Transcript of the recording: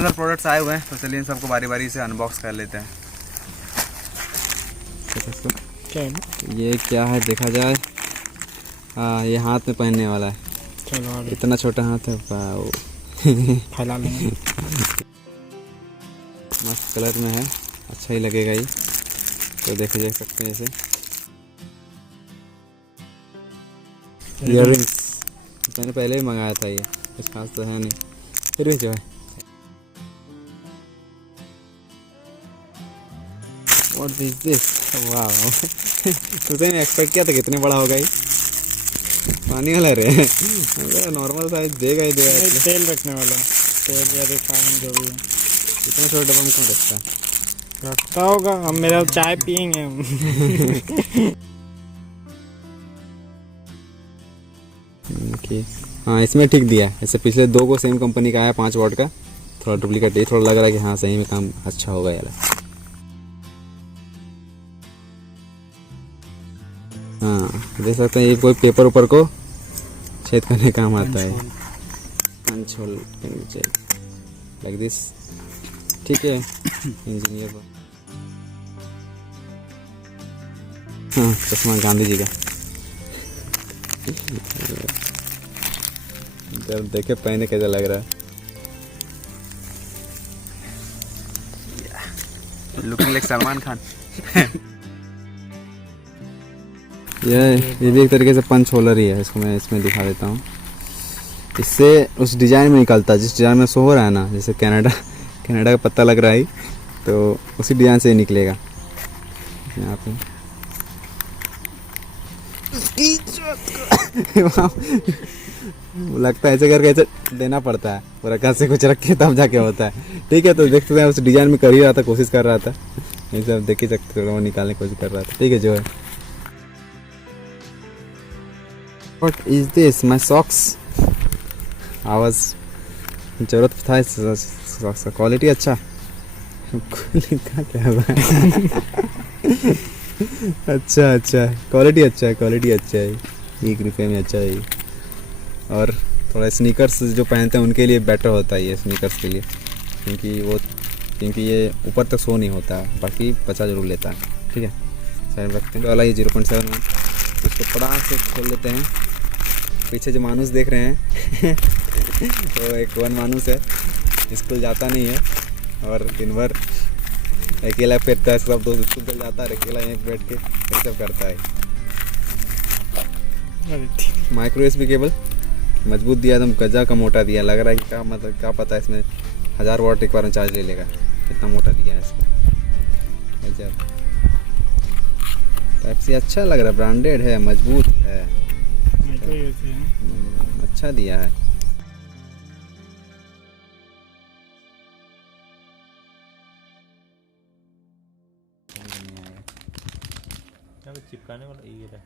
अंदर प्रोडक्ट्स आए हुए हैं, तो चलिए इन सबको बारी बारी से अनबॉक्स कर लेते हैं। क्या है? ये क्या है देखा जाए। हाँ, ये हाथ में पहनने वाला है। चलो इतना छोटा हाथ है, वाओ। फैला लेंगे। मस्त कलर में है, अच्छा ही लगेगा ये। तो देख सकते हैं इसे। ईयररिंग्स मैंने पहले ही मंगाया था, ये कुछ खास तो है नहीं, फिर भी जो है। व्हाट इज दिस, वाह। तुझे नहीं एक्सपेक्ट किया था कितने बड़ा होगा ये। पानी वाला रे, नॉर्मल साइज देगा ही देगा। तेल रखने वाला, तेल या रिफाइंड जो भी है। इतना छोटा डब्बा में क्यों रखता है? रखता होगा, हम मेरा चाय पियेंगे हम। हाँ, इसमें ठीक दिया है। ऐसे पिछले 2 को सेम कंपनी का आया 5 वॉट का, थोड़ा डुप्लीकेट। ये थोड़ा लग रहा है कि हाँ सही में काम अच्छा होगा यार। हाँ, देख सकते हैं ये कोई पेपर ऊपर को छेद करने काम आता है। पंच होल लाइक दिस, ठीक है। इंजीनियर को हाँ, चश्मा गांधी जी का। जब देखे पहने कैसा लग रहा है। Looking like Salman Khan. ये भी एक तरीके से पंच होलर ही है। इसको मैं इसमें दिखा देता हूँ। इससे उस डिज़ाइन में निकलता है जिस डिज़ाइन में शो हो रहा है ना, जैसे कनाडा का पत्ता लग रहा है, तो उसी डिज़ाइन से ही निकलेगा यहाँ पे। लगता है ऐसे करके ऐसे देना पड़ता है, और रखा से कुछ रख के तब जाके होता है। ठीक है, तो देख सकते हैं उस डिज़ाइन में कर ही रहा था, कोशिश कर रहा था। ये सब देख ही सकते हो, वो निकालने की कोशिश कर रहा था। ठीक है, जो है। What is this? My socks. आवाज़ जरूरत था इस सॉक्स का। क्वालिटी अच्छा। लिखा क्या हुआ है? अच्छा, क्वालिटी अच्छा है। ₹1 में अच्छा है। और थोड़ा स्नीकर्स जो पहनते हैं उनके लिए बेटर होता है ये, स्नीकर्स के लिए, क्योंकि ये ऊपर तक शो नहीं होता है, बाकी 50 जरूर लेता है। ठीक है, साइड रखते हैं। वाला ये 0.7 में इसको पड़ा से खोल लेते हैं। पीछे जो मानुस देख रहे हैं वो एक वन मानुस है, स्कूल जाता नहीं है और दिन भर अकेला फिरता है। सब दोस्त स्कूल चल जाता है, अकेला यहीं बैठ के ये सब करता है। माइक्रो USB केबल मजबूत दिया, एकदम गजा का मोटा दिया। लग रहा है कि क्या मतलब क्या पता है इसमें 1000 वाट एक बार में चार्ज ले लेगा, इतना मोटा दिया है इसको। टाइप सी अच्छा लग रहा है, ब्रांडेड है, मजबूत है, अच्छा दिया है। चिपकाने वाला ये रहा।